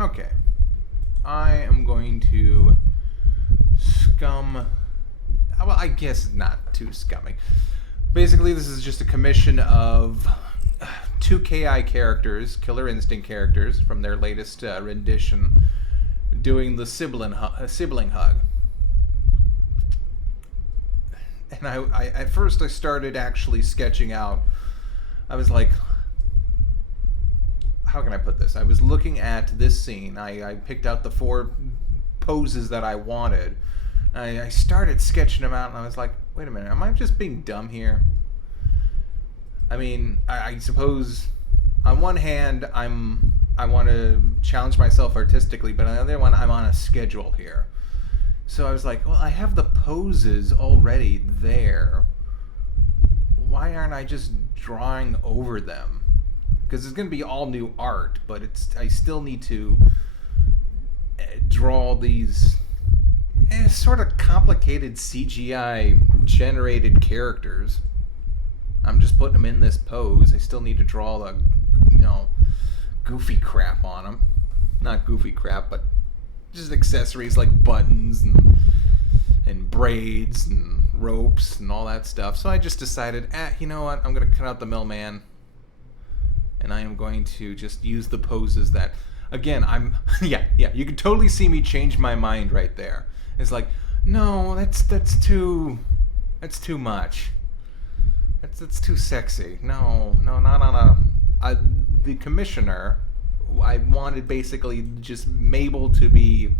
Okay. I am going to scum... Well, I guess not too scummy. Basically, this is just a commission of two KI characters, Killer Instinct characters, from their latest rendition, doing the sibling hug. And I at first I started actually sketching out. I was like, how can I put this? I was looking at this scene. I picked out the 4 poses that I wanted. I started sketching them out, and I was like, wait a minute, am I just being dumb here? I mean, I suppose on one hand I want to challenge myself artistically, but on the other one I'm on a schedule here. So I was like, well, I have the poses already there. Why aren't I just drawing over them? Because it's going to be all new art, but I still need to draw these sort of complicated CGI generated characters. I'm just putting them in this pose. I still need to draw the, goofy crap on them. Not goofy crap, but just accessories like buttons and braids and ropes and all that stuff. So I just decided, you know what? I'm going to cut out the middleman, and I am going to just use the poses that, again, yeah, you can totally see me change my mind right there. It's like, no, that's too much. That's too sexy. No, not on the commissioner. I wanted basically just Mabel to be,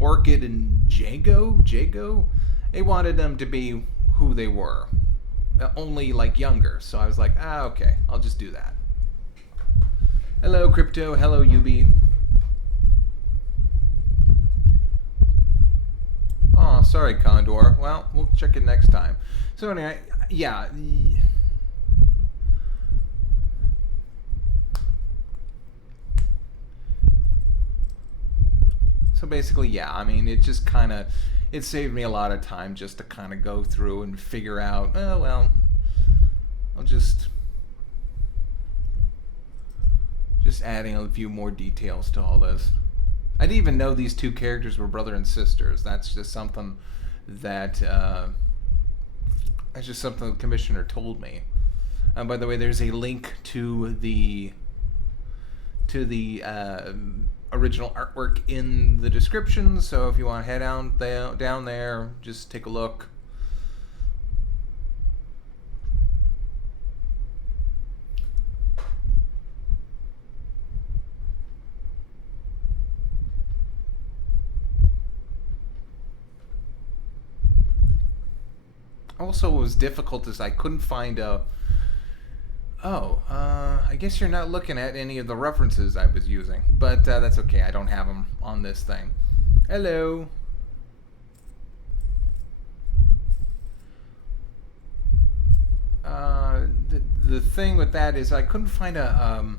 Orchid and Jago. They wanted them to be who they were, only like younger. So I was like, okay, I'll just do that. Hello, Crypto. Hello, Yubi. Oh, sorry, Condor. Well, we'll check it next time. So anyway, yeah. So basically, yeah, I mean, it just kind of, it saved me a lot of time just to kind of go through and figure out, oh, well, I'll just adding a few more details to all this. I didn't even know these two characters were brother and sisters. That's just something that, the commissioner told me. By the way, there's a link to the original artwork in the description, so if you want to head down there, just take a look. Also, what was difficult is I couldn't find I guess you're not looking at any of the references I was using. But that's okay. I don't have them on this thing. Hello. The thing with that is I couldn't find a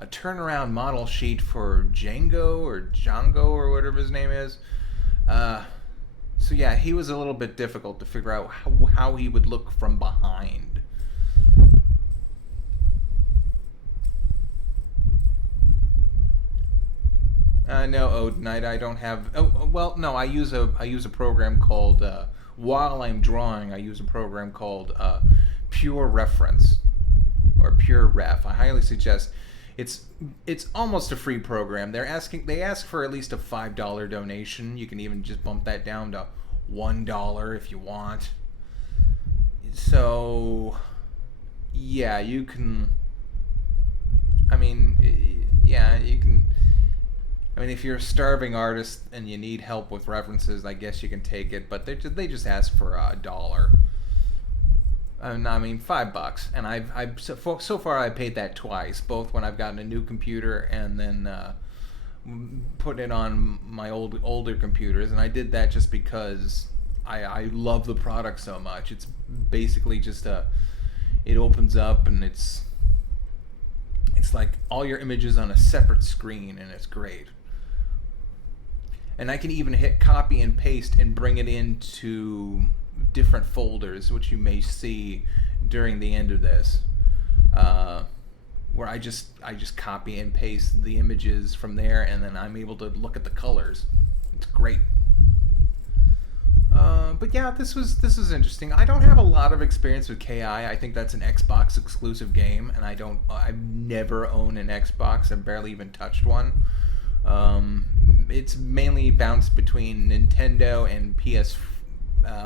turnaround model sheet for Django or whatever his name is. So yeah, he was a little bit difficult to figure out how he would look from behind. No, Odinite, I don't have. Oh, well, no, I use a program called. While I'm drawing, I use a program called Pure Reference or Pure Ref. I highly suggest. It's almost a free program. They ask for at least a $5 donation. You can even just bump that down to $1 if you want. So, yeah, you can. I mean, yeah, you can. I mean, if you're a starving artist and you need help with references, I guess you can take it. But they just ask for $1. I mean, $5, and so far I paid that twice, both when I've gotten a new computer and then put it on my older computers, and I did that just because I love the product so much. It's basically just it opens up and it's like all your images on a separate screen, and it's great. And I can even hit copy and paste and bring it into different folders, which you may see during the end of this, where I just copy and paste the images from there, and then I'm able to look at the colors. It's great. But yeah, this was interesting. I don't have a lot of experience with KI. I think that's an Xbox exclusive game, and I've never owned an Xbox. I've barely even touched one. It's mainly bounced between Nintendo and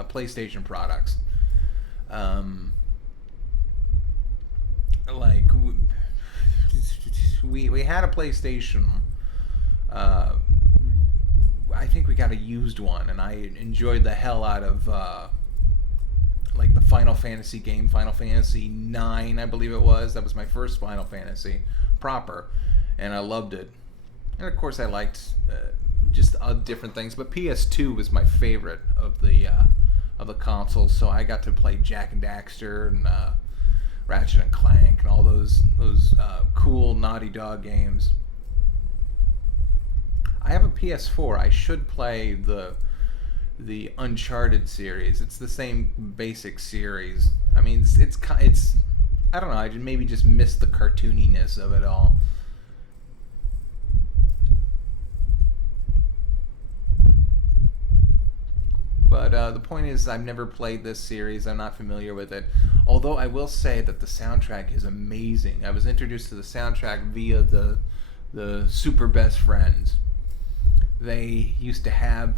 PlayStation products. Like we had a PlayStation. I think we got a used one, and I enjoyed the hell out of like the Final Fantasy game, Final Fantasy 9, I believe it was. That was my first Final Fantasy proper, and I loved it. And of course, I liked just different things, but PS2 was my favorite of the consoles. So I got to play Jak and Daxter and Ratchet and Clank and all those cool Naughty Dog games. I have a PS4. I should play the Uncharted series. It's the same basic series. I mean, it's I don't know. I maybe just missed the cartooniness of it all. But the point is, I've never played this series. I'm not familiar with it. Although I will say that the soundtrack is amazing. I was introduced to the soundtrack via the Super Best Friends. They used to have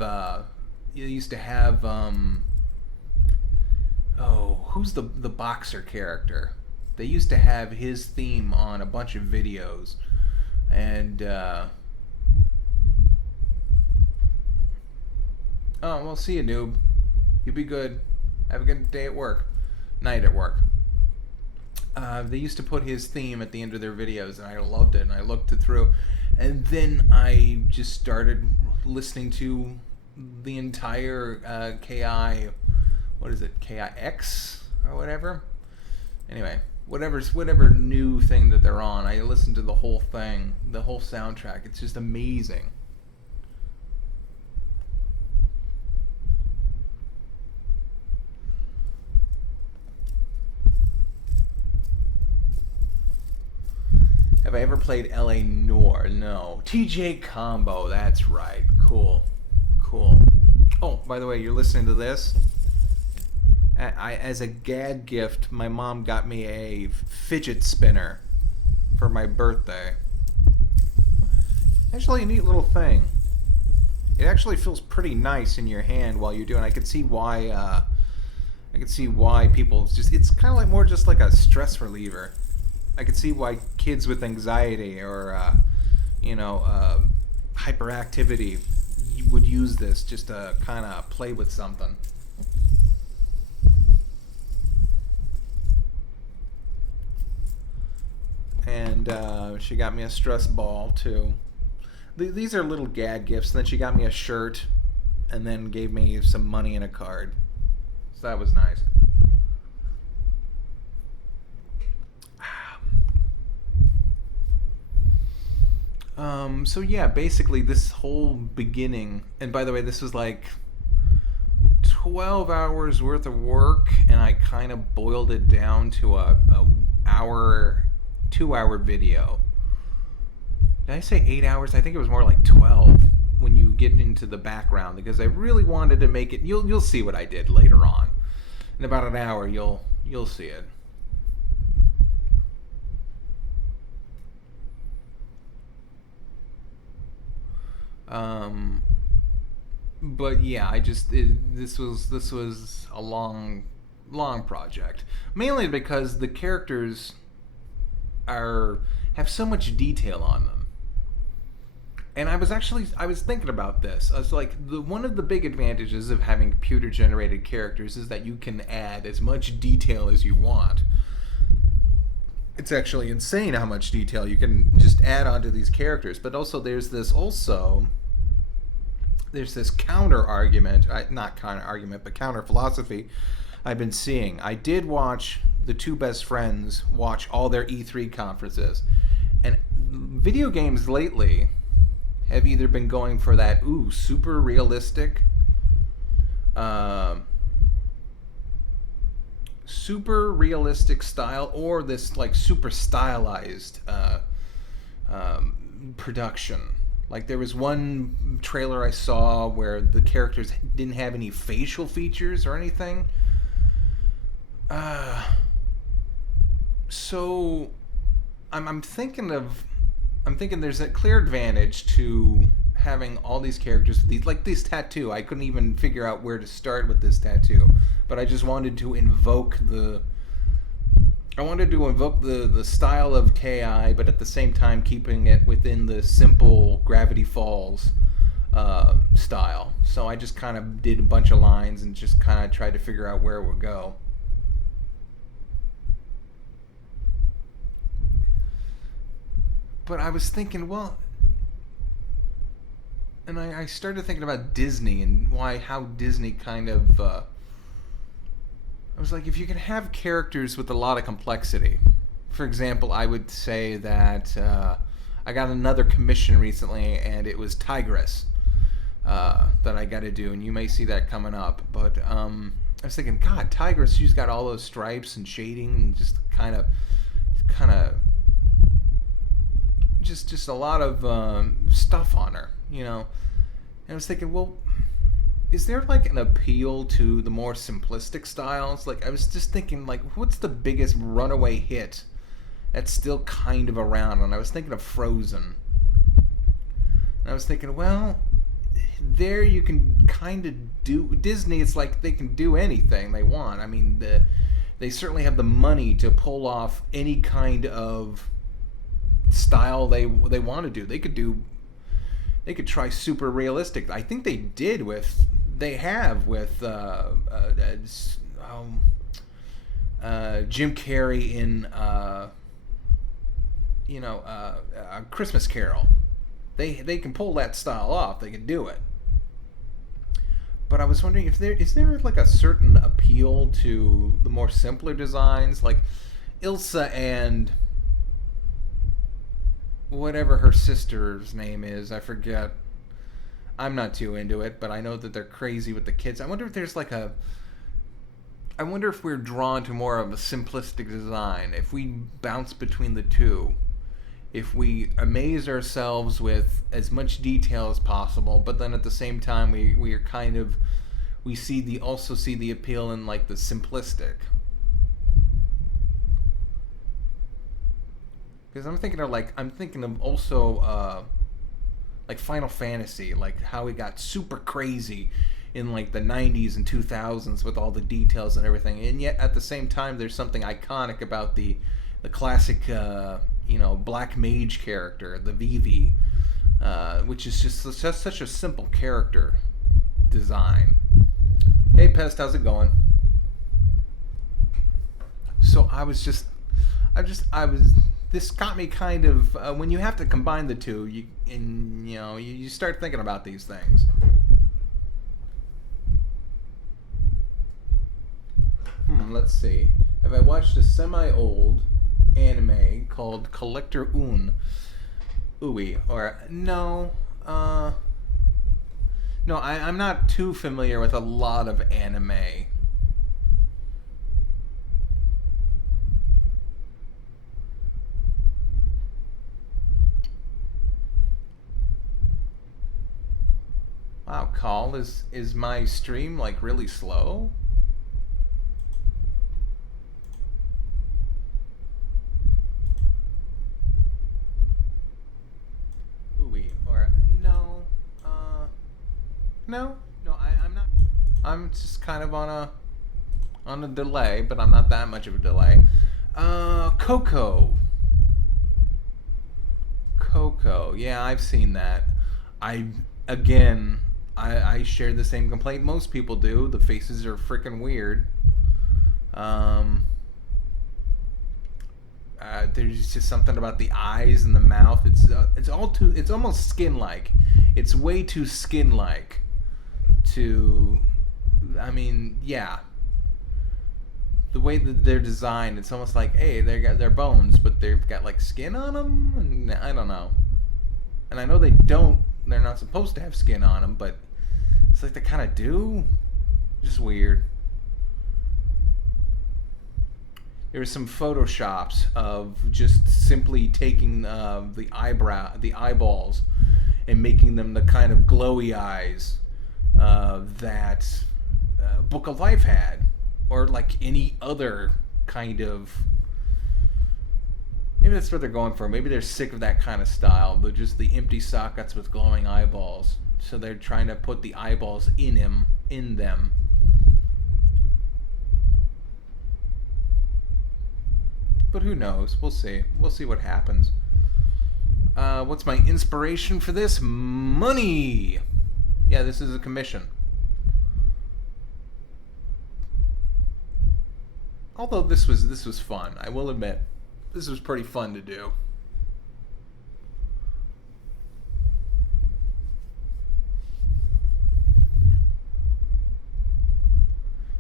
who's the boxer character? They used to have his theme on a bunch of videos, and well, see you, noob. You'll be good. Have a good day at work. Night at work. They used to put his theme at the end of their videos, and I loved it, and I looked it through. And then I just started listening to the entire KI, what is it, KIX or whatever? Anyway, whatever new thing that they're on, I listened to the whole thing, the whole soundtrack. It's just amazing. Have I ever played LA Noire? No. TJ Combo, that's right. Cool. Oh, by the way, you're listening to this? As a gag gift, my mom got me a fidget spinner for my birthday. Actually, a neat little thing. It actually feels pretty nice in your hand while you're doing it. I can see why people it's kind of like more just like a stress reliever. I could see why kids with anxiety or, hyperactivity would use this just to kind of play with something. And she got me a stress ball, too. These are little gag gifts. And then she got me a shirt and then gave me some money and a card. So that was nice. So yeah, basically this whole beginning, and by the way, this was like 12 hours worth of work, and I kind of boiled it down to a 2-hour video. Did I say 8 hours? I think it was more like 12 when you get into the background, because I really wanted to make it, you'll see what I did later on. In about an hour, you'll see it. But yeah, this was a long project, mainly because the characters have so much detail on them. And I was thinking about this. I was like, one of the big advantages of having computer generated characters is that you can add as much detail as you want. It's actually insane how much detail you can just add onto these characters. But also there's this counter argument, not counter argument, but counter philosophy I've been seeing. I did watch the two best friends watch all their E3 conferences. And video games lately have either been going for that, super realistic, super realistic style or this like super stylized production. Like there was one trailer I saw where the characters didn't have any facial features or anything. Uh, so I'm thinking of I'm thinking there's a clear advantage to having all these characters with these like this tattoo. I couldn't even figure out where to start with this tattoo, but I just wanted to invoke the style of KI, but at the same time keeping it within the simple Gravity Falls style. So I just kind of did a bunch of lines and just kind of tried to figure out where it would go. But I was thinking, well, and I started thinking about Disney and how Disney kind of. I was like, if you can have characters with a lot of complexity, for example, I would say that I got another commission recently, and it was Tigress that I got to do, and you may see that coming up. But I was thinking, God, Tigress, she's got all those stripes and shading, and just kind of just a lot of stuff on her, you know. And I was thinking, well, is there like an appeal to the more simplistic styles? Like I was just thinking, like, what's the biggest runaway hit that's still kind of around? And I was thinking of Frozen. And I was thinking, well, there you can kind of do Disney. It's like they can do anything they want. I mean, they certainly have the money to pull off any kind of style they want to do. They could try super realistic. I think they have with Jim Carrey in A Christmas Carol. They can pull that style off. They can do it. But I was wondering if there like a certain appeal to the more simpler designs, like Ilsa and whatever her sister's name is, I forget. I'm not too into it, but I know that they're crazy with the kids. I wonder if we're drawn to more of a simplistic design, if we bounce between the two, if we amaze ourselves with as much detail as possible, but then at the same time we see the appeal in like the simplistic. Because I'm thinking of also like Final Fantasy, like how it got super crazy in like the 90s and 2000s with all the details and everything, and yet at the same time there's something iconic about the classic black mage character, the Vivi, which is just such a simple character design. Hey Pest, how's it going? So this got me kind of when you have to combine the two, you start thinking about these things. Let's see. Have I watched a semi-old anime called Collector Ui, or no? No, I'm not too familiar with a lot of anime. Wow, Call, is my stream like really slow? Ooh, or no, no, I'm not. I'm just kind of on a delay, but I'm not that much of a delay. Coco. Yeah, I've seen that. Again, I share the same complaint most people do. The faces are freaking weird. There's just something about the eyes and the mouth. It's almost skin-like. It's way too skin-like to. I mean, yeah. The way that they're designed, it's almost like, hey, they got their bones, but they've got like skin on them, and I don't know. And I know they're not supposed to have skin on them, but it's like they kind of do. Just weird. there were some photoshops of just simply taking the eyeballs, and making them the kind of glowy eyes that Book of Life had, or like any other kind of. Maybe that's what they're going for. Maybe they're sick of that kind of style, but just the empty sockets with glowing eyeballs. So they're trying to put the eyeballs in them. But who knows? We'll see. We'll see what happens. What's my inspiration for this? Money! Yeah, this is a commission. Although this was fun, I will admit. This was pretty fun to do.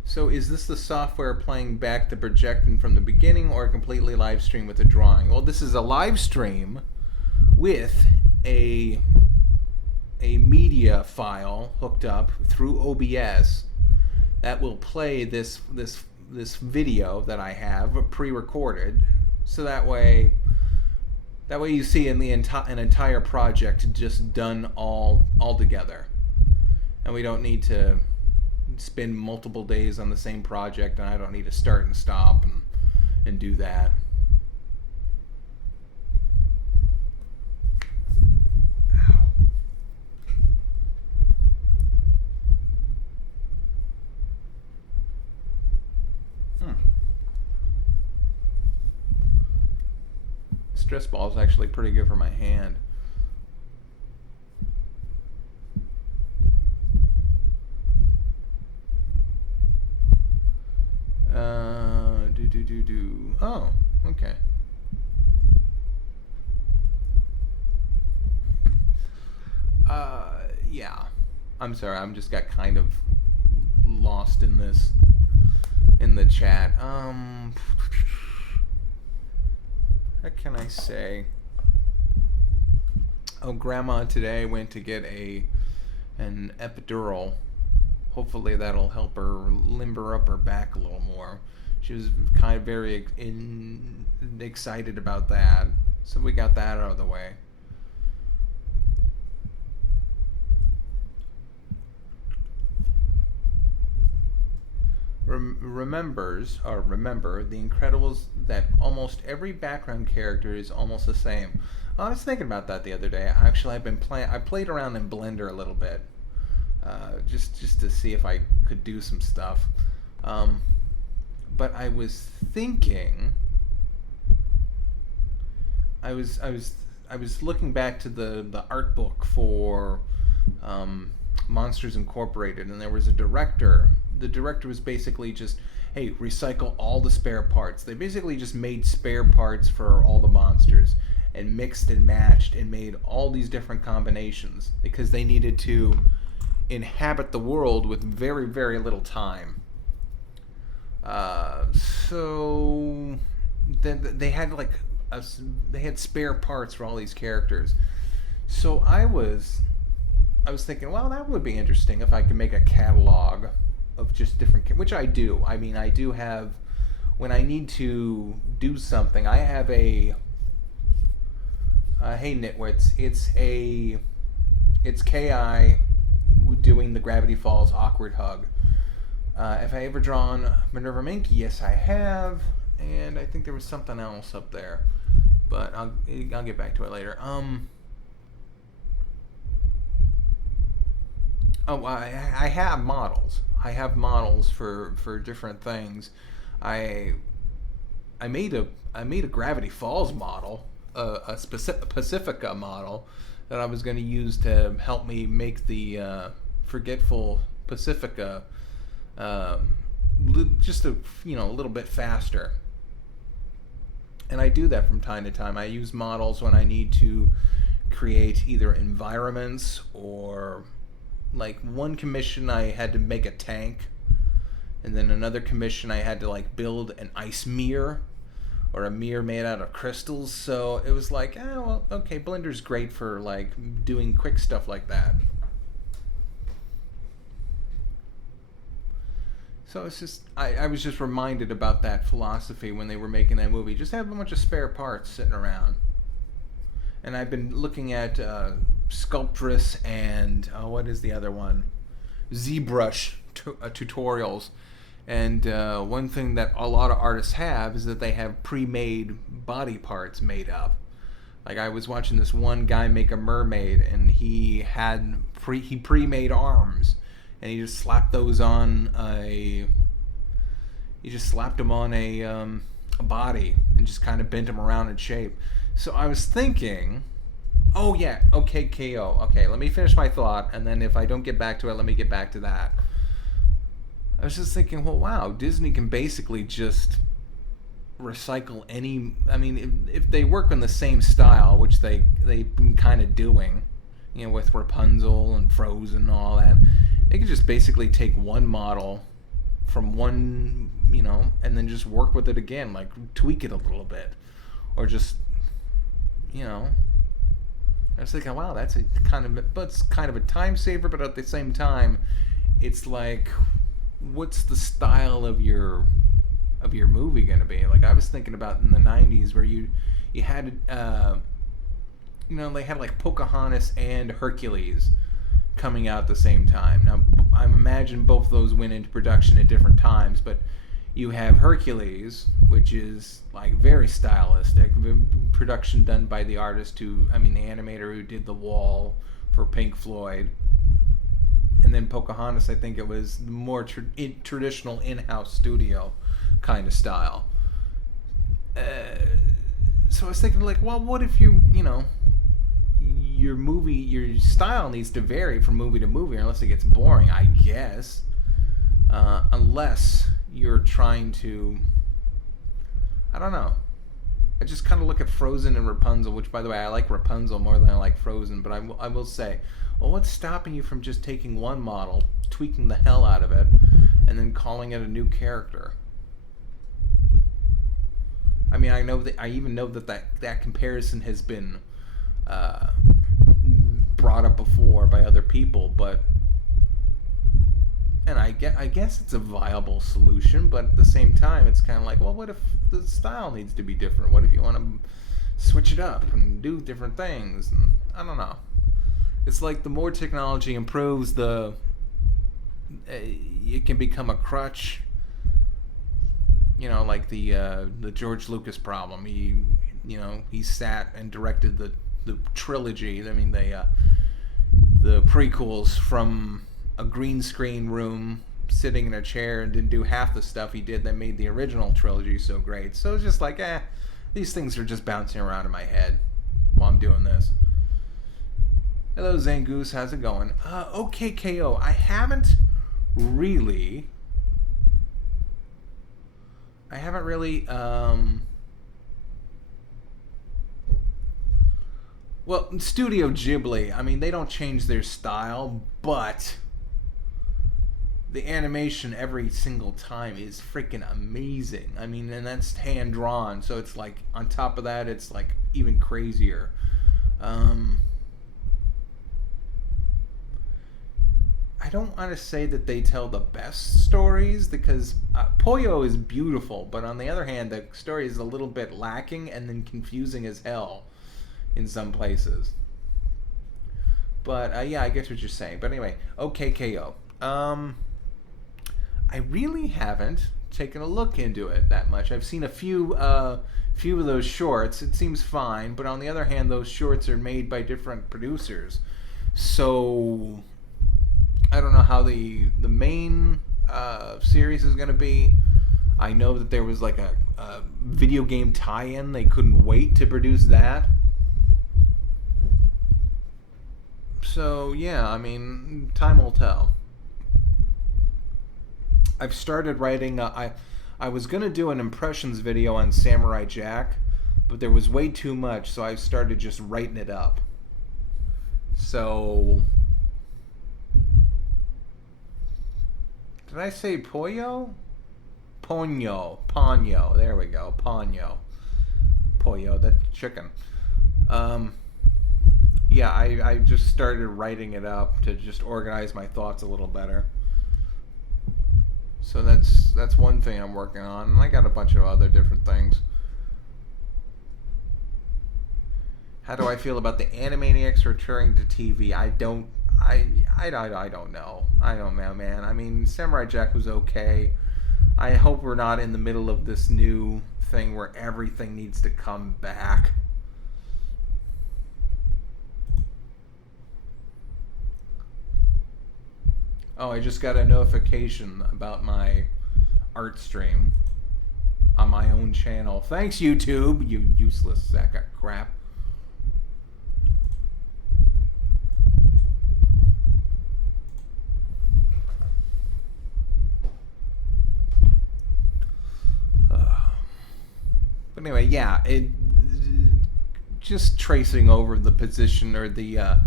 So is this the software playing back the projection from the beginning, or a completely live stream with a drawing? Well, this is a live stream with a media file hooked up through OBS that will play this video that I have pre-recorded, so that way you see an entire project just done all together, and we don't need to spend multiple days on the same project, and I don't need to start and stop and do that. Stress ball is actually pretty good for my hand. Oh, okay. Yeah. I'm sorry, I'm just got kind of lost in this, in the chat. What can I say? Oh, Grandma today went to get an epidural. Hopefully that'll help her limber up her back a little more. She was kind of very excited about that, so we got that out of the way. Remember The Incredibles, that almost every background character is almost the same. I was thinking about that the other day. Actually, I played around in Blender a little bit, just to see if I could do some stuff. But I was thinking, I was looking back to the art book for Monsters Incorporated, and there was a director. The director was basically just, hey, recycle all the spare parts. They basically just made spare parts for all the monsters and mixed and matched and made all these different combinations because they needed to inhabit the world with very, very little time. So they had they had spare parts for all these characters. So I was thinking, well, that would be interesting if I could make a catalog of just different, which I do. I mean, I do have, when I need to do something, I have a, hey nitwits, it's KI doing the Gravity Falls awkward hug. Have I ever drawn Minerva Mink? Yes, I have, and I think there was something else up there, but I'll get back to it later. Oh, I have models. I have models for different things. I made a Gravity Falls model, a Pacifica model that I was going to use to help me make the Forgetful Pacifica just a little bit faster. And I do that from time to time. I use models when I need to create either environments, or like one commission I had to make a tank, and then another commission I had to like build an ice mirror, or a mirror made out of crystals. So it was like, oh, well, okay, Blender's great for like doing quick stuff like that. So it's just I was just reminded about that philosophy when they were making that movie. Just have a bunch of spare parts sitting around. And I've been looking at Sculptress and what is the other one? ZBrush tutorials. And one thing that a lot of artists have is that they have pre-made body parts made up. Like I was watching this one guy make a mermaid, and he had pre-made arms, and he just slapped those on a. He just slapped them on a body and just kind of bent them around in shape. So I was thinking, oh yeah, okay, KO. Okay, let me finish my thought, and then if I don't get back to it, let me get back to that. I was just thinking, well, wow, Disney can basically just recycle any. I mean, if they work on the same style, which they've been kind of doing, with Rapunzel and Frozen and all that, they could just basically take one model from one, and then just work with it again, like tweak it a little bit, or just, I was thinking, wow, that's it's kind of a time saver, but at the same time, it's like, what's the style of your movie going to be? Like I was thinking about in the 90s where you had they had like Pocahontas and Hercules coming out at the same time. Now I imagine both those went into production at different times, but you have Hercules, which is like very stylistic, production done by the artist the animator who did The Wall for Pink Floyd. And then Pocahontas, I think it was more traditional in-house studio kind of style. So I was thinking, like, well, what if your style needs to vary from movie to movie, unless it gets boring, I guess. Unless you're trying to, I don't know. I just kind of look at Frozen and Rapunzel, which, by the way, I like Rapunzel more than I like Frozen, but I will say, well, what's stopping you from just taking one model, tweaking the hell out of it, and then calling it a new character? I mean, I even know that comparison has been brought up before by other people, and I guess it's a viable solution, but at the same time, it's kind of like, well, what if the style needs to be different? What if you want to switch it up and do different things? And I don't know. It's like the more technology improves, it can become a crutch. Like the George Lucas problem. He sat and directed the trilogy. I mean, the prequels from a green screen room, sitting in a chair, and didn't do half the stuff he did that made the original trilogy so great. So it's just like, these things are just bouncing around in my head while I'm doing this. Hello, Zangoose. How's it going? Okay, KO. I haven't really. Well, Studio Ghibli, I mean, they don't change their style, but the animation every single time is freaking amazing. I mean, and that's hand drawn, so it's like, on top of that, it's like even crazier. I don't want to say that they tell the best stories, because Pollo is beautiful, but on the other hand, the story is a little bit lacking and then confusing as hell in some places. But yeah, I get what you're saying. But anyway, okay, KO. I really haven't taken a look into it that much. I've seen a few of those shorts. It seems fine, but on the other hand, those shorts are made by different producers, so I don't know how the main series is going to be. I know that there was like a video game tie-in. They couldn't wait to produce that. So yeah, I mean, time will tell. I've started writing. I was going to do an impressions video on Samurai Jack, but there was way too much, so I started just writing it up. So, did I say pollo? Ponyo. There we go. Ponyo. Pollo, that's chicken. Yeah, I just started writing it up to just organize my thoughts a little better. So that's one thing I'm working on, and I got a bunch of other different things. How do I feel about the Animaniacs returning to TV? I don't I don't know. I don't know, man. I mean, Samurai Jack was okay. I hope we're not in the middle of this new thing where everything needs to come back. Oh, I just got a notification about my art stream on my own channel. Thanks, YouTube, you useless sack of crap. But anyway, yeah, it just tracing over the position or the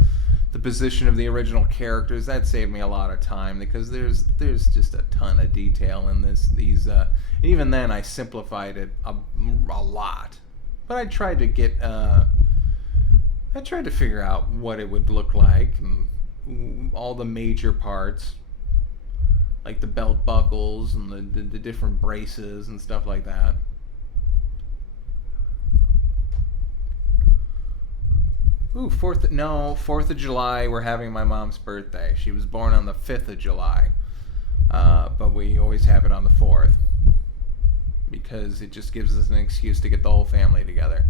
position of the original characters, that saved me a lot of time because there's just a ton of detail in even then I simplified it a lot. But I tried to figure out what it would look like and all the major parts, like the belt buckles and the different braces and stuff like that. Ooh, 4th of July, we're having my mom's birthday. She was born on the 5th of July. But we always have it on the 4th. Because it just gives us an excuse to get the whole family together.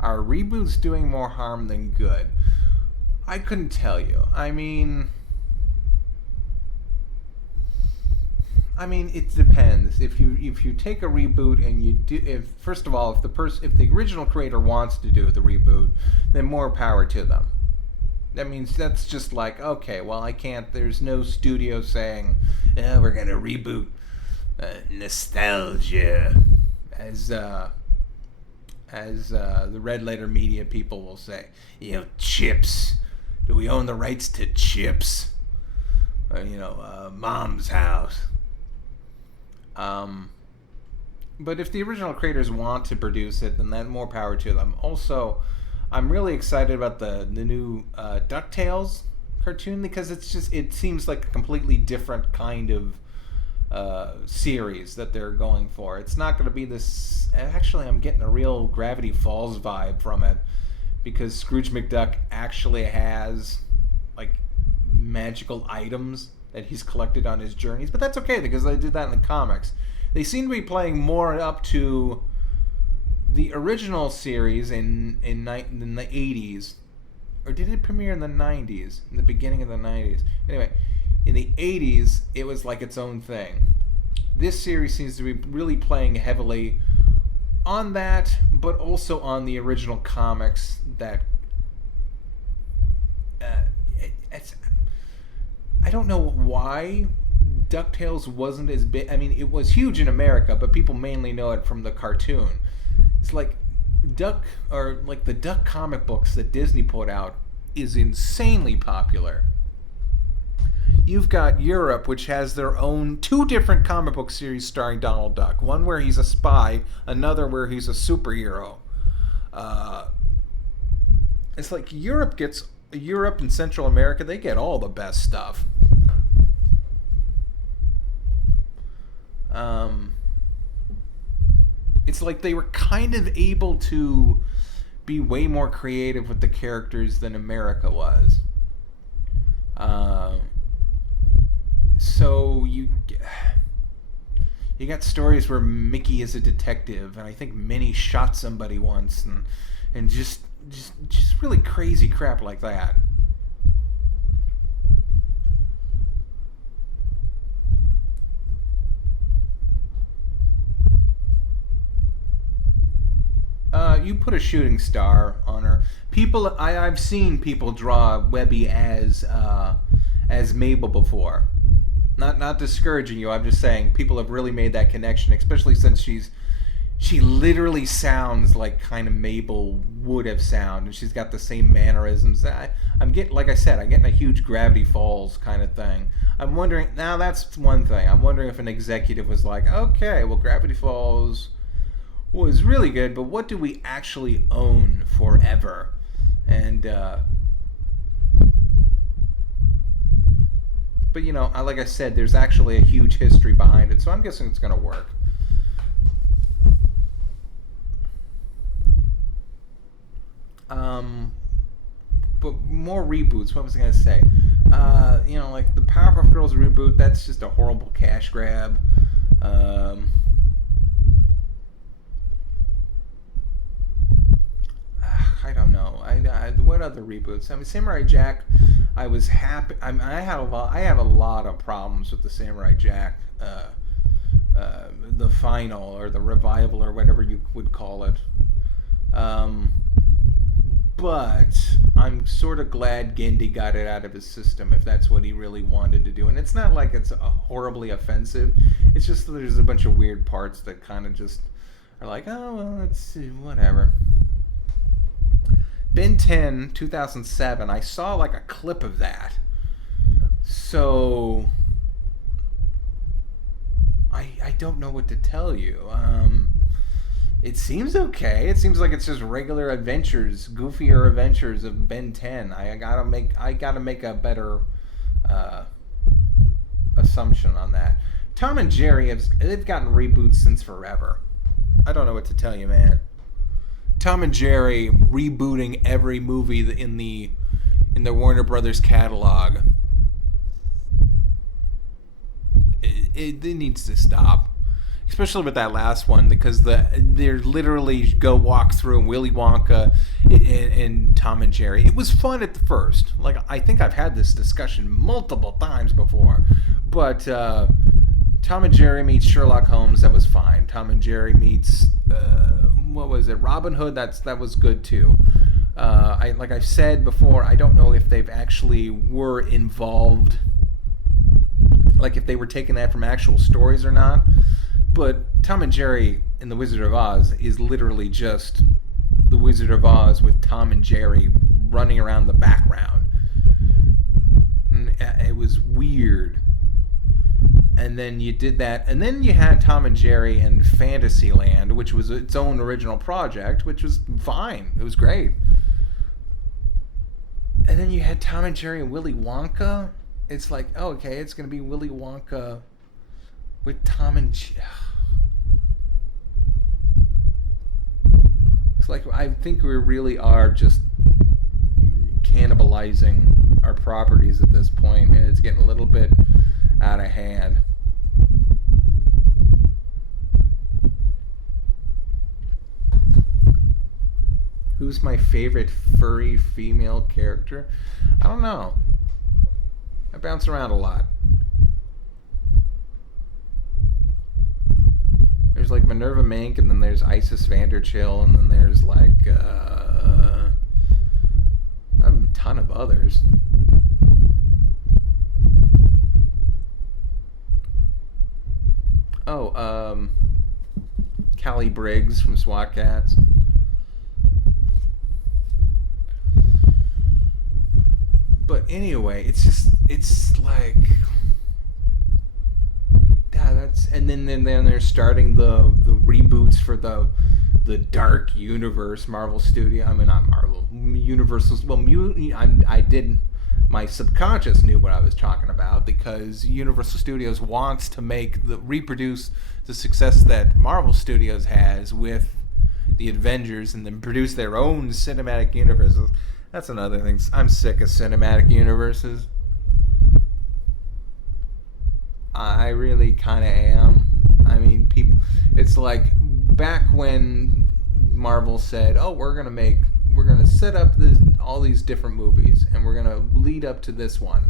Are reboots doing more harm than good? I couldn't tell you. I mean, it depends. If you take a reboot and you do, if first of all, if the original creator wants to do the reboot, then more power to them. That means that's just like, okay, well, I can't. There's no studio saying, oh, we're gonna reboot nostalgia, as the red letter media people will say. Chips. Do we own the rights to Chips? Mom's House. But if the original creators want to produce it, then that more power to them. Also, I'm really excited about the new DuckTales cartoon because it seems like a completely different kind of series that they're going for. It's not going to be this. Actually, I'm getting a real Gravity Falls vibe from it. Because Scrooge McDuck actually has, like, magical items that he's collected on his journeys. But that's okay, because they did that in the comics. They seem to be playing more up to the original series in the 80s. Or did it premiere in the 90s? In the beginning of the 90s? Anyway, in the 80s, it was like its own thing. This series seems to be really playing heavily on that, but also on the original comics that I don't know why DuckTales wasn't as big. I mean, it was huge in America, but people mainly know it from the cartoon. It's like the Duck comic books that Disney put out is insanely popular. You've got Europe, which has their own 2 different comic book series starring Donald Duck. One where he's a spy, another where he's a superhero. It's like Europe and Central America, they get all the best stuff. It's like they were kind of able to be way more creative with the characters than America was. So you got stories where Mickey is a detective, and I think Minnie shot somebody once, and just really crazy crap like that. You put a shooting star on her. I've seen people draw Webby as Mabel before. Not discouraging you. I'm just saying people have really made that connection, especially since she's she literally sounds like kind of Mabel would have sound, and she's got the same mannerisms. I'm getting, like I said, I'm getting a huge Gravity Falls kind of thing. I'm wondering, now that's one thing. I'm wondering if an executive was like, okay, well, Gravity Falls was really good, but what do we actually own forever? And, but you know, like I said, there's actually a huge history behind it, so I'm guessing it's going to work. But more reboots. What was I gonna say? You know, like the Powerpuff Girls reboot. That's just a horrible cash grab. I don't know. What other reboots? I mean, Samurai Jack. I was happy. I have a lot of problems with the Samurai Jack. The final or the revival or whatever you would call it. But I'm sort of glad Gendy got it out of his system if that's what he really wanted to do. And it's not like it's horribly offensive. It's just that there's a bunch of weird parts that kind of just are like, oh, well, it's whatever. Ben 10, 2007, I saw like a clip of that. So I don't know what to tell you. It seems okay. It seems like it's just regular adventures, goofier adventures of Ben 10. I gotta make a better assumption on that. Tom and Jerry they've gotten reboots since forever. I don't know what to tell you, man. Tom and Jerry rebooting every movie in the Warner Brothers catalog. It needs to stop. Especially with that last one, because they're literally go walk through Willy Wonka and Tom and Jerry. It was fun at the first. Like, I think I've had this discussion multiple times before. But Tom and Jerry meets Sherlock Holmes. That was fine. Tom and Jerry meets what was it? Robin Hood. That was good too. Like I've said before, I don't know if they've actually were involved. Like if they were taking that from actual stories or not. But Tom and Jerry in The Wizard of Oz is literally just The Wizard of Oz with Tom and Jerry running around the background. And it was weird. And then you did that. And then you had Tom and Jerry in Fantasyland, which was its own original project, which was fine. It was great. And then you had Tom and Jerry and Willy Wonka. It's like, oh, okay, it's going to be Willy Wonka with Tom and Jerry. It's like, I think we really are just cannibalizing our properties at this point, and it's getting a little bit out of hand. Who's my favorite furry female character? I don't know. I bounce around a lot. There's like Minerva Mink, and then there's Isis Vanderchill, and then there's like a ton of others. Oh, Callie Briggs from SWAT Cats. But anyway, it's like, yeah, that's, and then they're starting the reboots for the Dark Universe, Marvel Studio. I mean, not Marvel, Universal's. Well, I didn't. My subconscious knew what I was talking about because Universal Studios wants to reproduce the success that Marvel Studios has with the Avengers, and then produce their own cinematic universes. That's another thing. I'm sick of cinematic universes. I really kind of am. I mean, people. It's like back when Marvel said, "Oh, we're gonna set up all these different movies, and we're gonna lead up to this one,"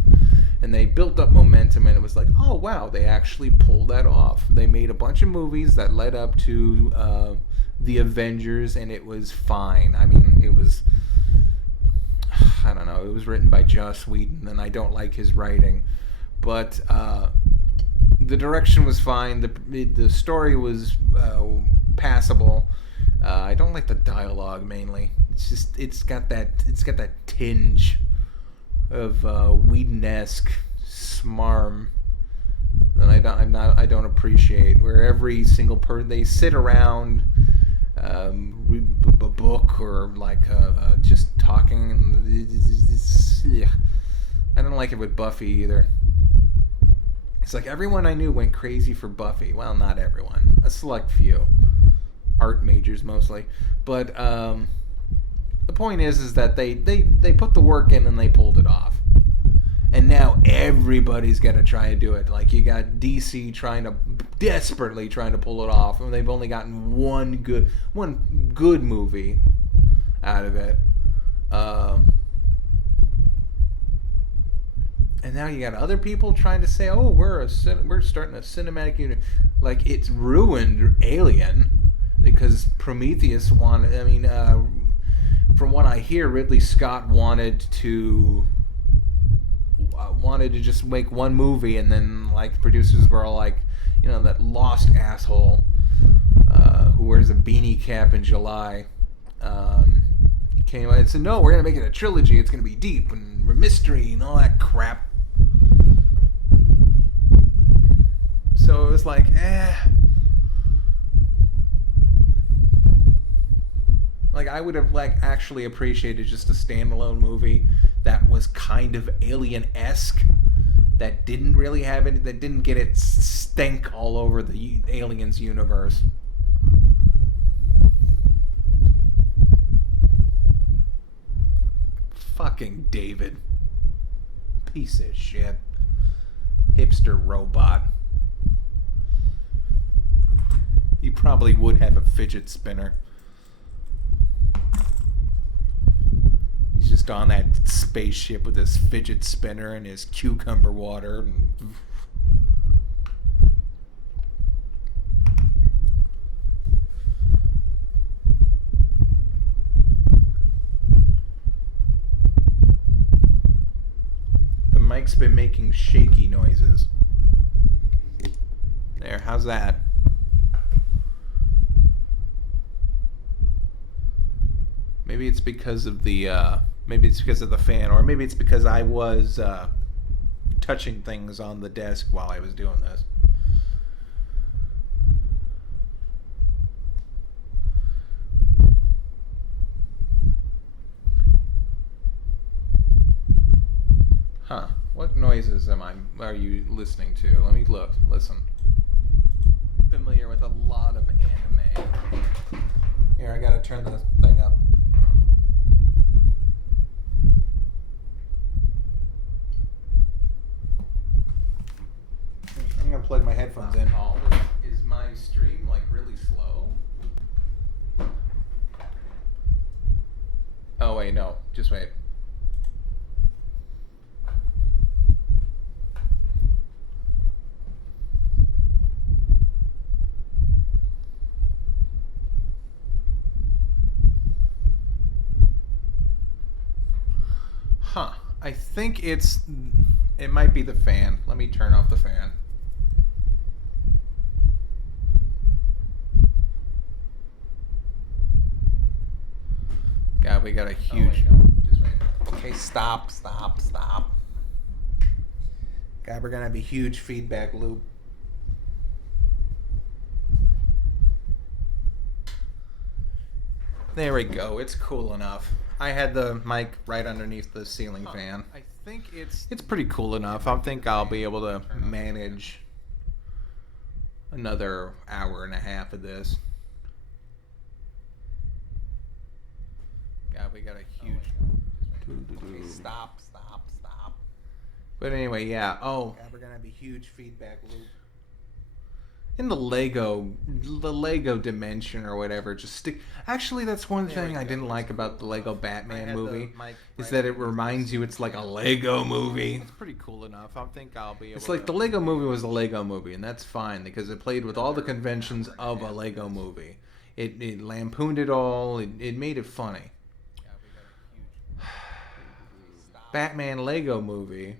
and they built up momentum, and it was like, "Oh wow, they actually pulled that off." They made a bunch of movies that led up to the Avengers, and it was fine. I mean, it was. I don't know. It was written by Joss Whedon, and I don't like his writing, but the direction was fine. The story was passable. I don't like the dialogue mainly. It's got that tinge of Whedon-esque smarm that I don't appreciate. Where every single person, they sit around, read a book or like just talking. And I don't like it with Buffy either. It's like everyone I knew went crazy for Buffy. Well, not everyone. A select few. Art majors mostly. But the point is that they put the work in and they pulled it off. And now everybody's gonna try and do it. Like you got DC desperately trying to pull it off, and they've only gotten one good movie out of it. And now you got other people trying to say, "Oh, we're starting a cinematic unit." Like it's ruined Alien because Prometheus wanted. I mean, from what I hear, Ridley Scott wanted to just make one movie, and then like producers were all like, you know, that lost asshole who wears a beanie cap in July came out and said, "No, we're gonna make it a trilogy. It's gonna be deep and mystery and all that crap." So it was like, Like I would have like actually appreciated just a standalone movie that was kind of Alien-esque, that didn't really have it, that didn't get its stank all over the Aliens universe. Fucking David. Piece of shit. Hipster robot. He probably would have a fidget spinner. He's just on that spaceship with his fidget spinner and his cucumber water. The mic's been making shaky noises. There, how's that? Maybe it's because of the fan, or maybe it's because I was touching things on the desk while I was doing this. Huh. What noises are you listening to? Let me listen. Familiar with a lot of anime. Here, I gotta turn the thing up. I'm gonna plug my headphones in. Is my stream like really slow? Oh wait, no. Just wait. Huh. I think it might be the fan. Let me turn off the fan. God, we got a huge... Oh, wait, no. Just wait. Okay, stop. God, we're going to have a huge feedback loop. There we go. It's cool enough. I had the mic right underneath the ceiling fan. I think it's pretty cool enough. I think I'll be able to manage another hour and a half of this. God, we got a huge... Okay, stop. But anyway, yeah. Oh, God, we're going to have a huge feedback loop. In the Lego dimension or whatever, just stick. Actually, that's one thing I didn't like about the Lego Batman movie, is that it reminds you it's like a Lego movie. It's pretty cool enough. I think I'll be able. It's like the Lego movie was a Lego movie, and that's fine because it played with all the conventions of a Lego movie. It lampooned it all. It made it funny. Batman Lego movie.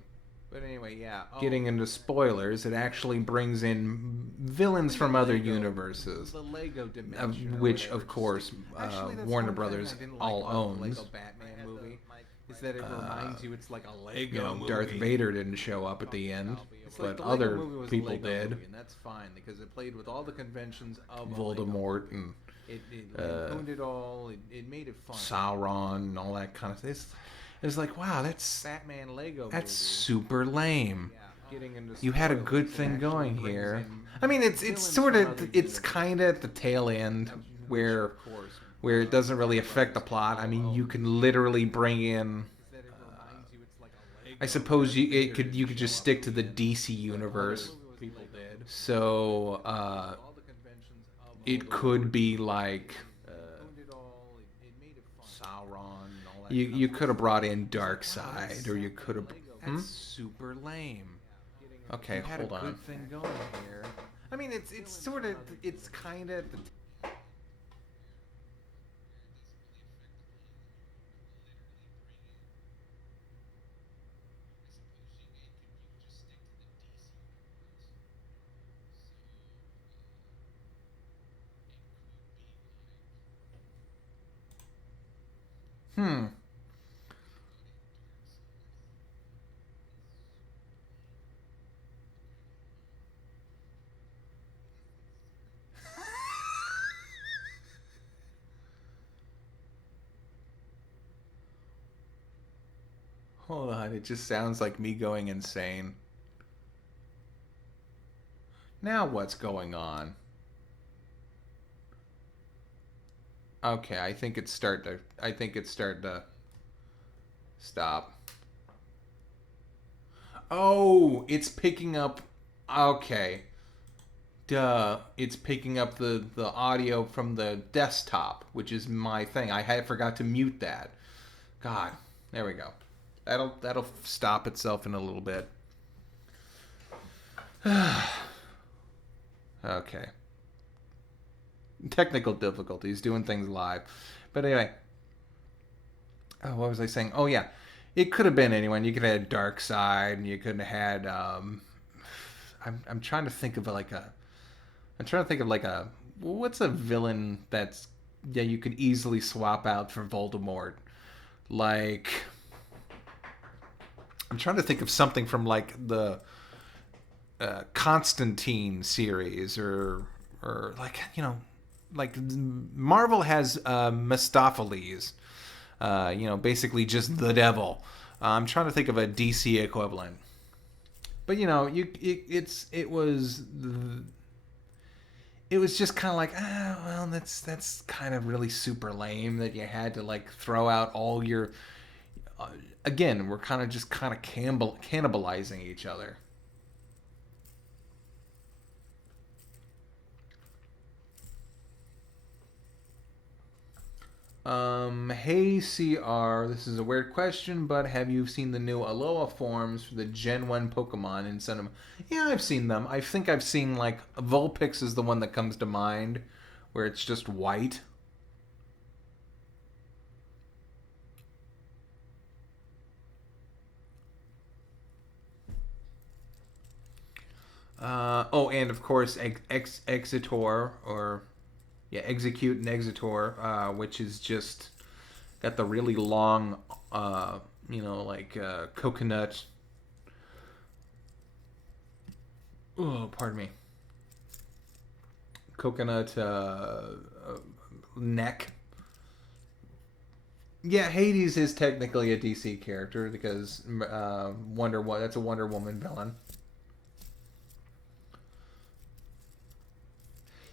But anyway, yeah. Getting into spoilers, it actually brings in villains from other universes, The Lego dimension, which, of course, Actually, Warner Brothers all owns. Lego Batman movie is that it reminds you it's like a Lego movie. Darth Vader didn't show up at the end, but other people did. And that's fine because it played with all the conventions of Voldemort and it owned it all. It made it fun. Sauron and all that kind of thing. It's like, wow, that's Batman Lego. That's super lame. You had a good thing going here. I mean, it's kind of at the tail end where it doesn't really affect the plot. I mean, you can literally bring in. I suppose you could just stick to the DC universe. So it could be like Sauron. You could have brought in Darkseid, or you could have. That's super lame. Okay, hold on. Good thing going here. I mean, it's kind of. Hold on, it just sounds like me going insane. Now what's going on? Okay, I think it's starting to stop. Oh, it's picking up. Okay. Duh. It's picking up the audio from the desktop, which is my thing. I forgot to mute that. God. There we go. That'll stop itself in a little bit. Okay. Technical difficulties, doing things live. But anyway. Oh, what was I saying? Oh, yeah. It could have been anyone. You could have had Darkseid, and you could have had. I'm trying to think of like a. What's a villain that's you could easily swap out for Voldemort? Like. I'm trying to think of something from like the Constantine series, or like like Marvel has Mephistopheles. Basically just the devil. I'm trying to think of a DC equivalent. But it was just kind of like, well, that's kind of really super lame that you had to like throw out all your. Again, we're kind of cannibalizing each other. Hey CR, this is a weird question, but have you seen the new Alola forms for the Gen 1 Pokemon in cinema? Yeah, I've seen them. I think I've seen, like, Vulpix is the one that comes to mind, where it's just white. And of course, Exetor, or Execute and Exetor, which is just got the really long, coconut. Oh, pardon me. Coconut neck. Yeah, Hades is technically a DC character because that's a Wonder Woman villain.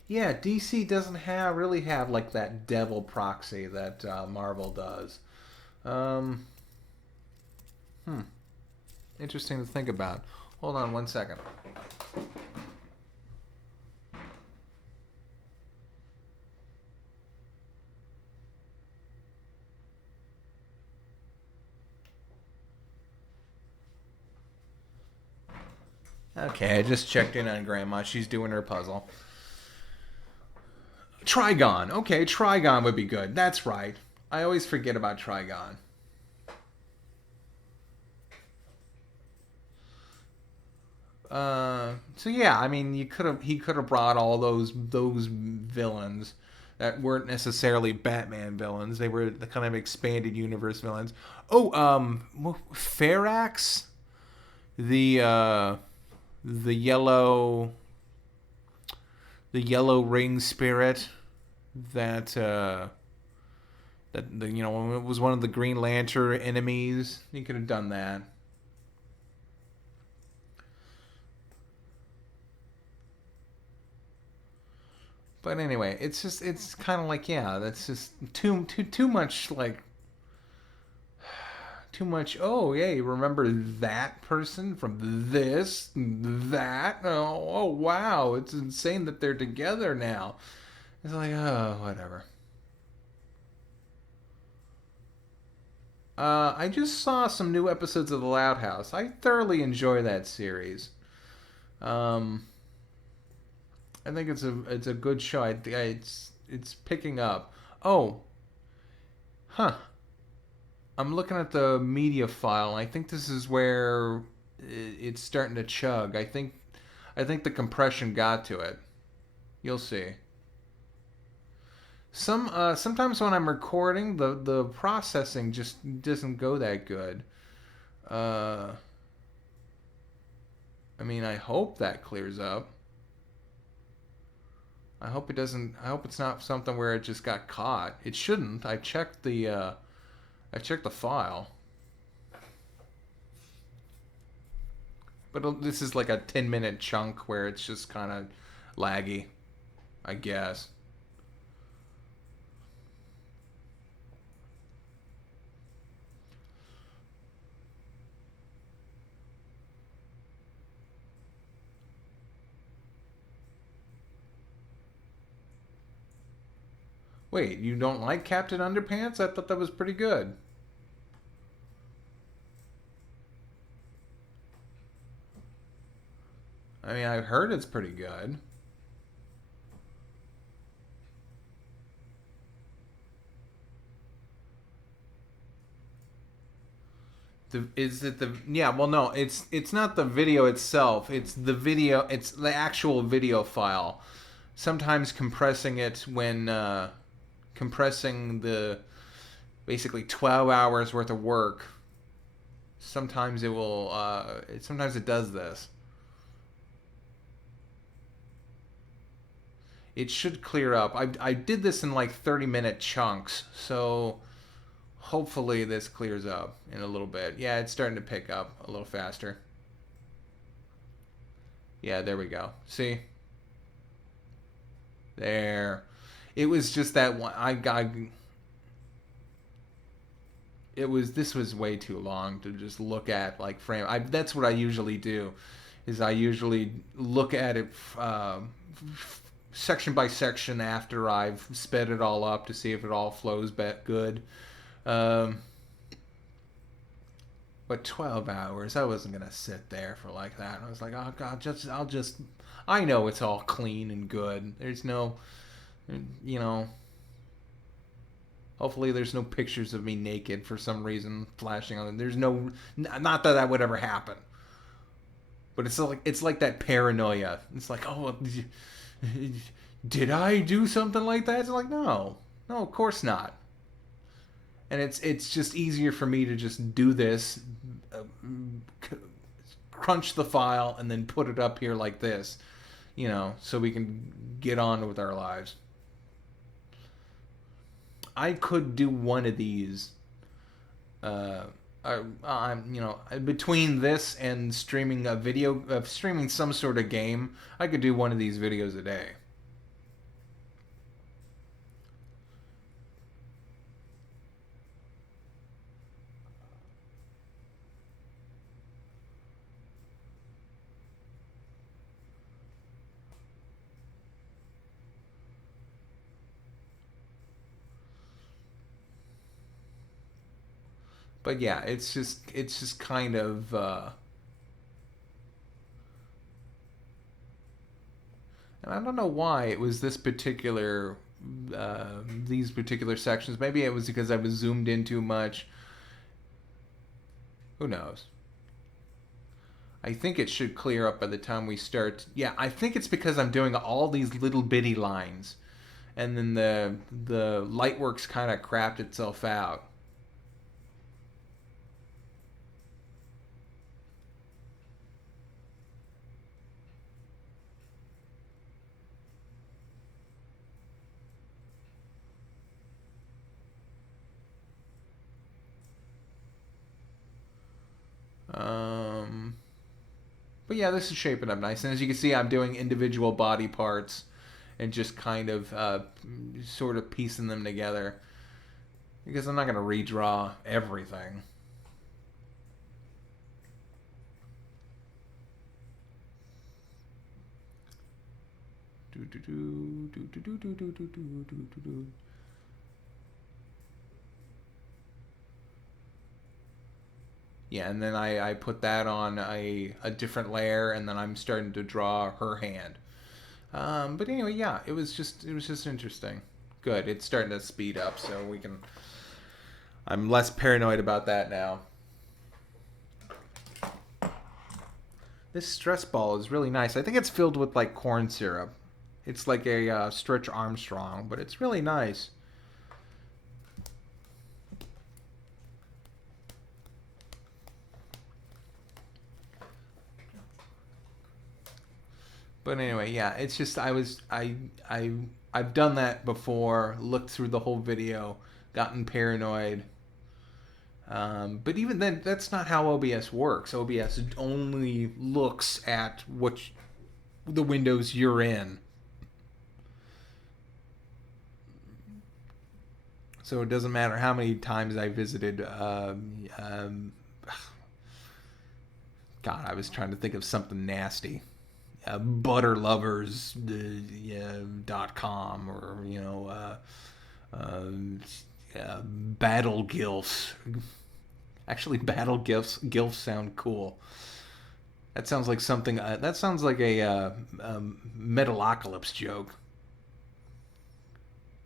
Yeah, DC doesn't really have like that devil proxy that Marvel does. Interesting to think about. Hold on one second. Okay, I just checked in on Grandma. She's doing her puzzle. Trigon. Okay, Trigon would be good. That's right. I always forget about Trigon. So yeah, I mean, he could have brought all those villains that weren't necessarily Batman villains. They were the kind of expanded universe villains. Oh, Farax, the uh, the yellow the yellow ring spirit that it was one of the Green Lantern enemies. He could have done that. But anyway, it's kind of like, yeah, that's just too much, like too much. Oh yeah, you remember that person from this that? Oh wow, it's insane that they're together now. It's like, oh, whatever. I just saw some new episodes of The Loud House. I thoroughly enjoy that series. Um, I think it's a good show. It's picking up. Oh, huh. I'm looking at the media file. I think this is where it's starting to chug. I think the compression got to it. You'll see. Sometimes when I'm recording, the processing just doesn't go that good. Uh, I mean, I hope that clears up. I hope it doesn't. I hope it's not something where it just got caught. It shouldn't. I checked the file. But this is like a 10-minute chunk where it's just kind of laggy, I guess. Wait, you don't like Captain Underpants? I thought that was pretty good. I mean, I've heard it's pretty good. Is it the yeah? Well, no, it's not the video itself. It's the video. It's the actual video file. Sometimes compressing it when compressing the basically 12 hours worth of work. Sometimes it will. Sometimes it does this. It should clear up. I did this in like 30-minute chunks, so hopefully this clears up in a little bit. Yeah, it's starting to pick up a little faster. Yeah, there we go. See? There. It was just that one. This was way too long to just look at like frame. That's what I usually do. Is I usually look at it section by section after I've sped it all up to see if it all flows back good. Um, but 12 hours, I wasn't gonna sit there for like that. I was like, oh god, I know it's all clean and good. There's no, you know. Hopefully, there's no pictures of me naked for some reason flashing on them. There's no, not that that would ever happen. But it's like that paranoia. It's like, oh, did I do something like that? It's like, no, of course not. And it's just easier for me to just do this, crunch the file, and then put it up here like this, so we can get on with our lives. I could do one of these. Between this and streaming a video, streaming some sort of game, I could do one of these videos a day. But yeah, it's just kind of and I don't know why it was these particular sections. Maybe it was because I was zoomed in too much. Who knows? I think it should clear up by the time we start. Yeah, I think it's because I'm doing all these little bitty lines, and then the Lightworks kind of crapped itself out. Um, but yeah, this is shaping up nice. And as you can see, I'm doing individual body parts and just kind of sort of piecing them together because I'm not going to redraw everything. Yeah, and then I put that on a different layer, and then I'm starting to draw her hand. But anyway, yeah, it was just interesting. Good, it's starting to speed up, so we can. I'm less paranoid about that now. This stress ball is really nice. I think it's filled with like corn syrup. It's like a Stretch Armstrong, but it's really nice. But anyway, yeah, it's just I've done that before. Looked through the whole video, gotten paranoid. But even then, that's not how OBS works. OBS only looks at the windows you're in. So it doesn't matter how many times I visited. God, I was trying to think of something nasty. Butterlovers.com or battle gilfs. Actually, battle gilfs sound cool. That sounds like something. That sounds like a Metalocalypse joke.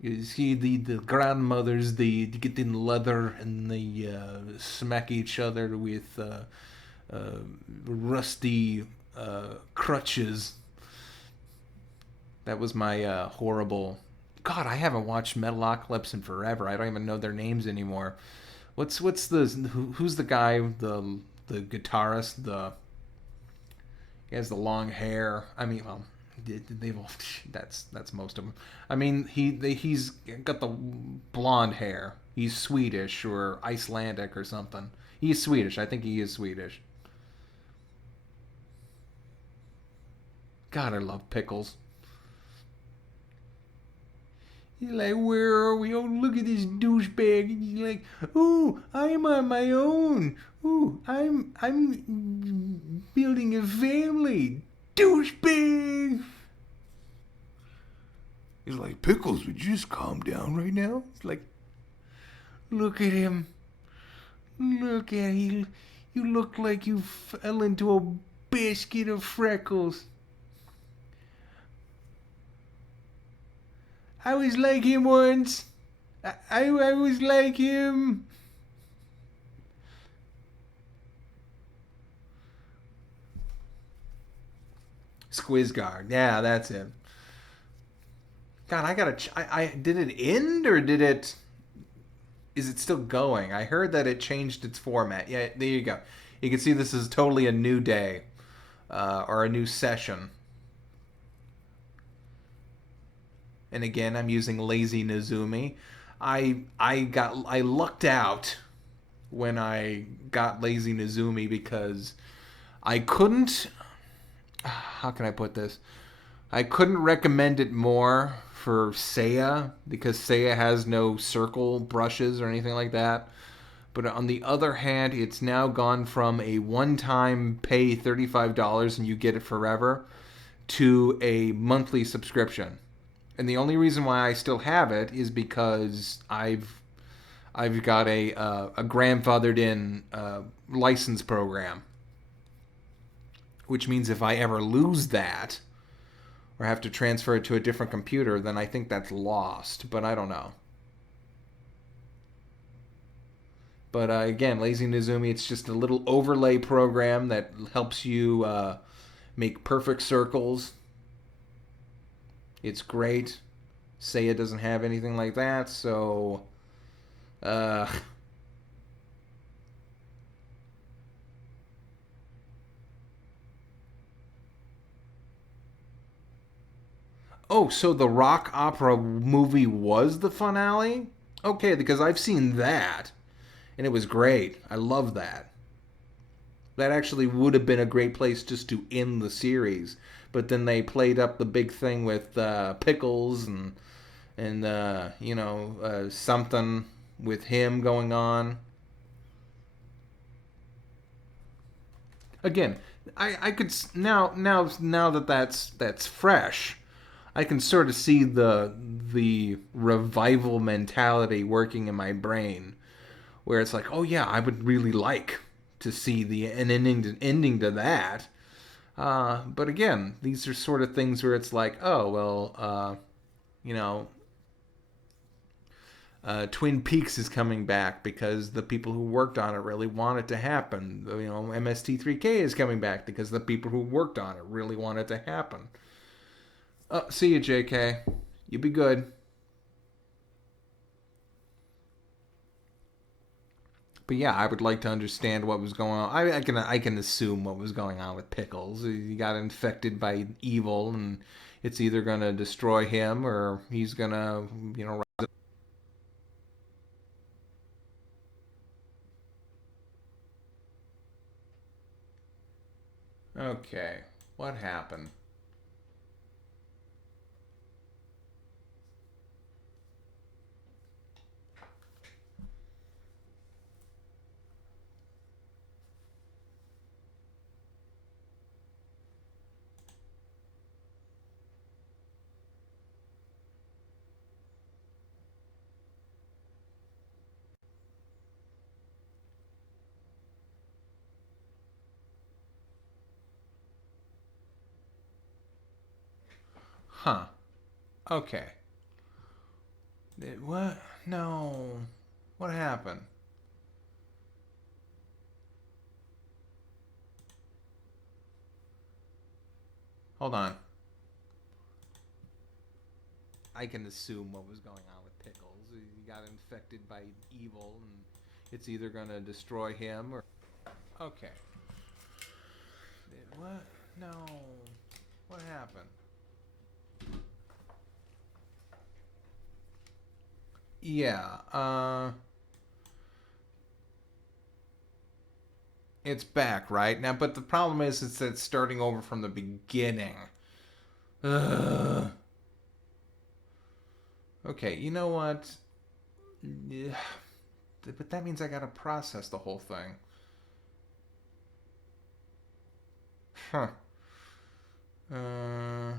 You see the grandmothers, they get in leather and they smack each other with rusty crutches. That was my horrible. God, I haven't watched Metalocalypse in forever. I don't even know their names anymore. Who's the guy, the guitarist, he has the long hair. I mean, well, they've all, that's most of them. I mean, he's got the blonde hair. He's Swedish or Icelandic or something. He's Swedish. I think he is Swedish. God, I love pickles. He's like, where are we? Oh, look at this douchebag. And he's like, ooh, I'm on my own. Ooh, I'm building a family. Douchebag. He's like, Pickles, would you just calm down right now? It's like, look at him. Look at him. You look like you fell into a basket of freckles. I was like him once. I was like him. Squizguard. Yeah, that's him. God, I gotta. I did it end or did it? Is it still going? I heard that it changed its format. Yeah, there you go. You can see this is totally a new day, or a new session. And again, I'm using Lazy Nezumi. I lucked out when I got Lazy Nezumi because I couldn't. How can I put this? I couldn't recommend it more for Seiya because Seiya has no circle brushes or anything like that. But on the other hand, it's now gone from a one-time pay $35 and you get it forever to a monthly subscription. And the only reason why I still have it is because I've got a grandfathered in license program, which means if I ever lose that or have to transfer it to a different computer, then I think that's lost. But I don't know. But again, Lazy Nizumi, it's just a little overlay program that helps you make perfect circles. It's great. Seiya doesn't have anything like that, so uh, oh, so the rock opera movie was the finale? Okay, because I've seen that and it was great. I love that. That actually would have been a great place just to end the series, but then they played up the big thing with pickles and something with him going on. Again, I could now that that's fresh. I can sort of see the revival mentality working in my brain, where it's like, oh yeah, I would really like to see an ending to that. But again, these are sort of things where it's like, oh well, you know, Twin Peaks is coming back because the people who worked on it really want it to happen. MST3K is coming back because the people who worked on it really want it to happen. See you, JK. You be good. But yeah, I would like to understand what was going on. I can assume what was going on with Pickles. He got infected by evil, and it's either gonna destroy him or he's gonna rise up. Okay, what happened? Huh? Okay. What? No. What happened? Hold on. I can assume what was going on with Pickles. He got infected by evil, and it's either gonna destroy him or. Okay. What? No. What happened? Yeah. It's back right now, but the problem is, it's that starting over from the beginning. Ugh. Okay, you know what? Yeah. But that means I gotta process the whole thing. Huh. Uh,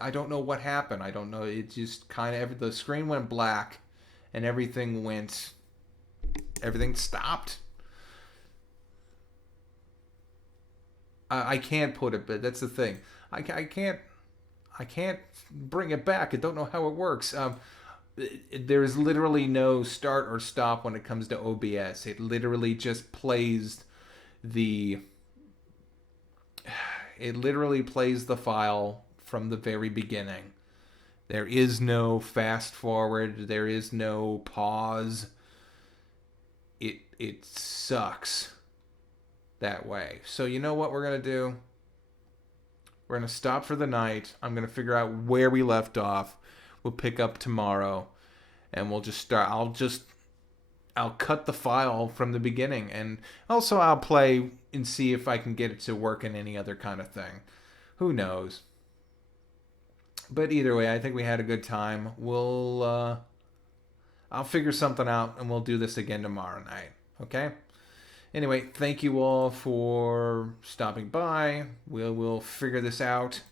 I don't know what happened. I don't know. It just kind of the screen went black, and everything stopped. I can't put it, but that's the thing. I can't bring it back. I don't know how it works. There's literally no start or stop when it comes to OBS. It literally just plays the it literally plays the file from the very beginning. There is no fast forward. There is no pause. It sucks that way. So you know what we're gonna do? We're gonna stop for the night. I'm gonna figure out where we left off. We'll pick up tomorrow, and we'll just start. I'll cut the file from the beginning, and also I'll play and see if I can get it to work in any other kind of thing. Who knows? But either way, I think we had a good time. I'll figure something out, and we'll do this again tomorrow night. Okay? Anyway, thank you all for stopping by. We'll figure this out.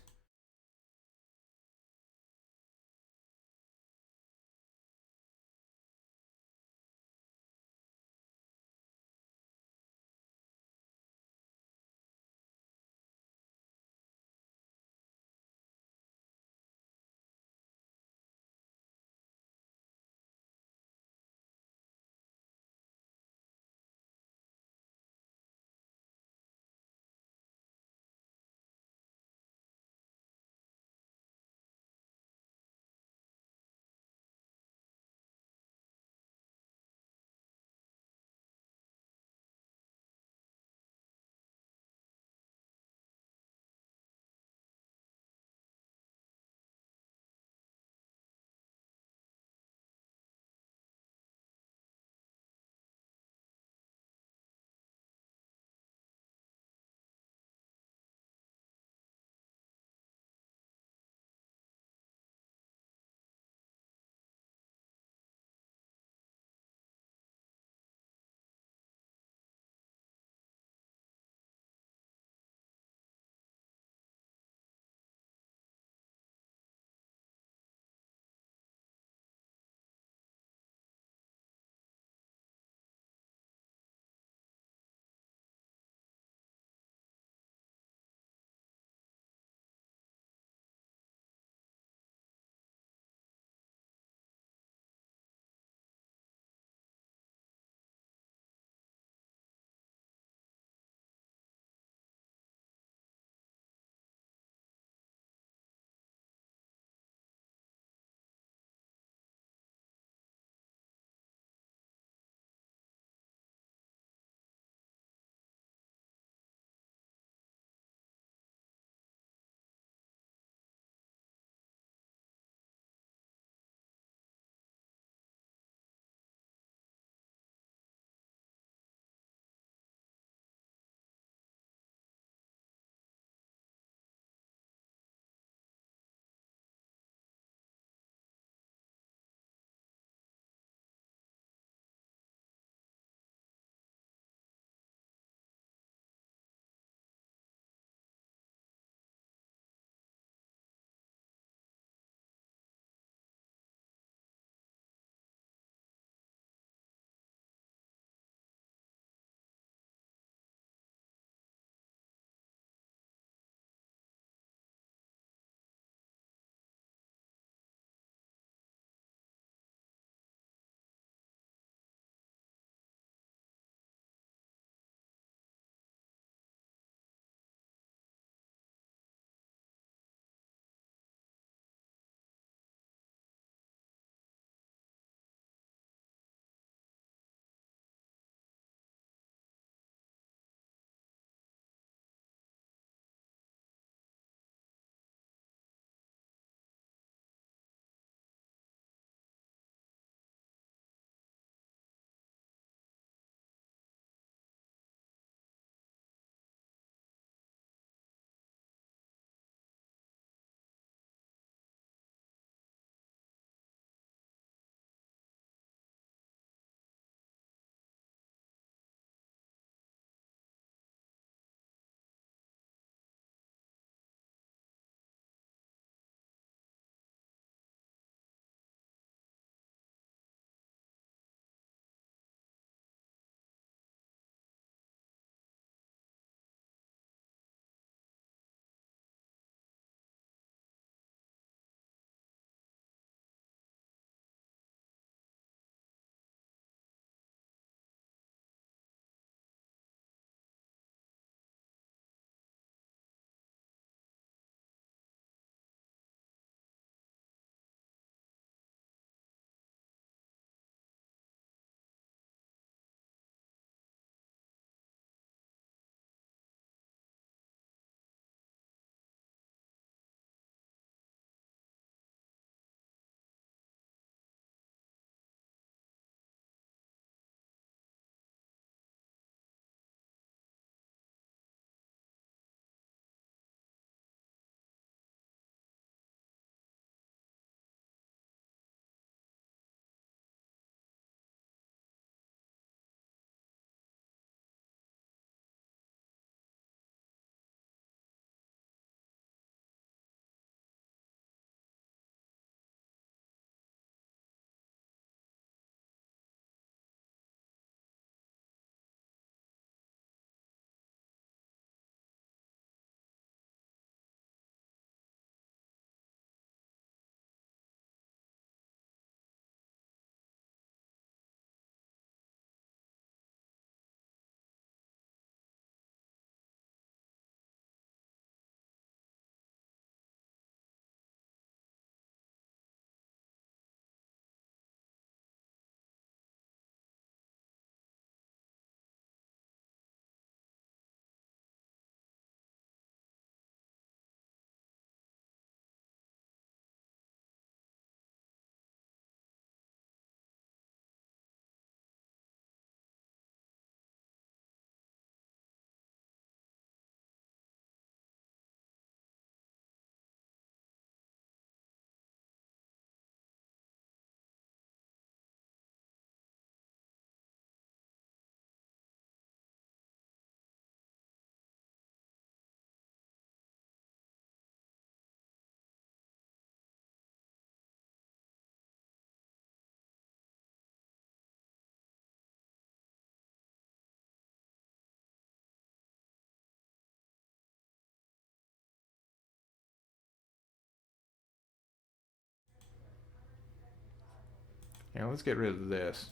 Yeah, let's get rid of this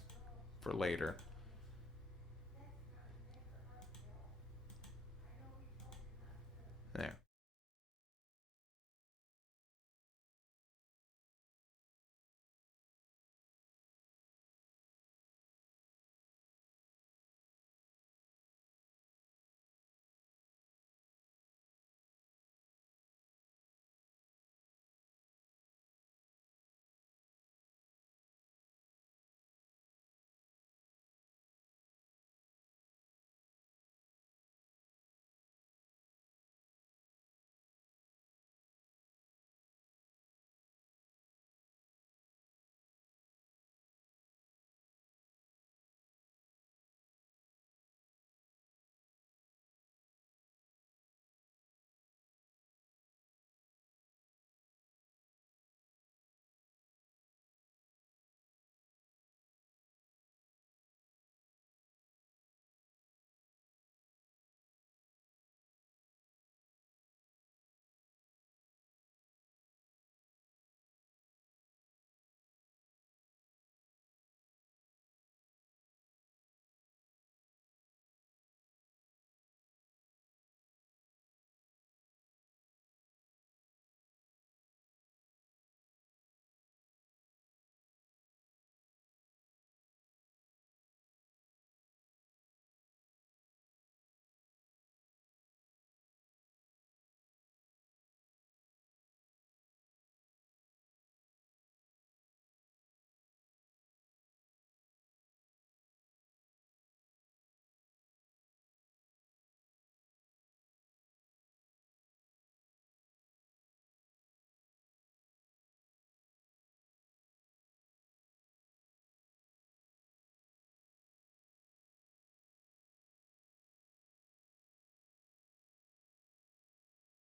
for later. There.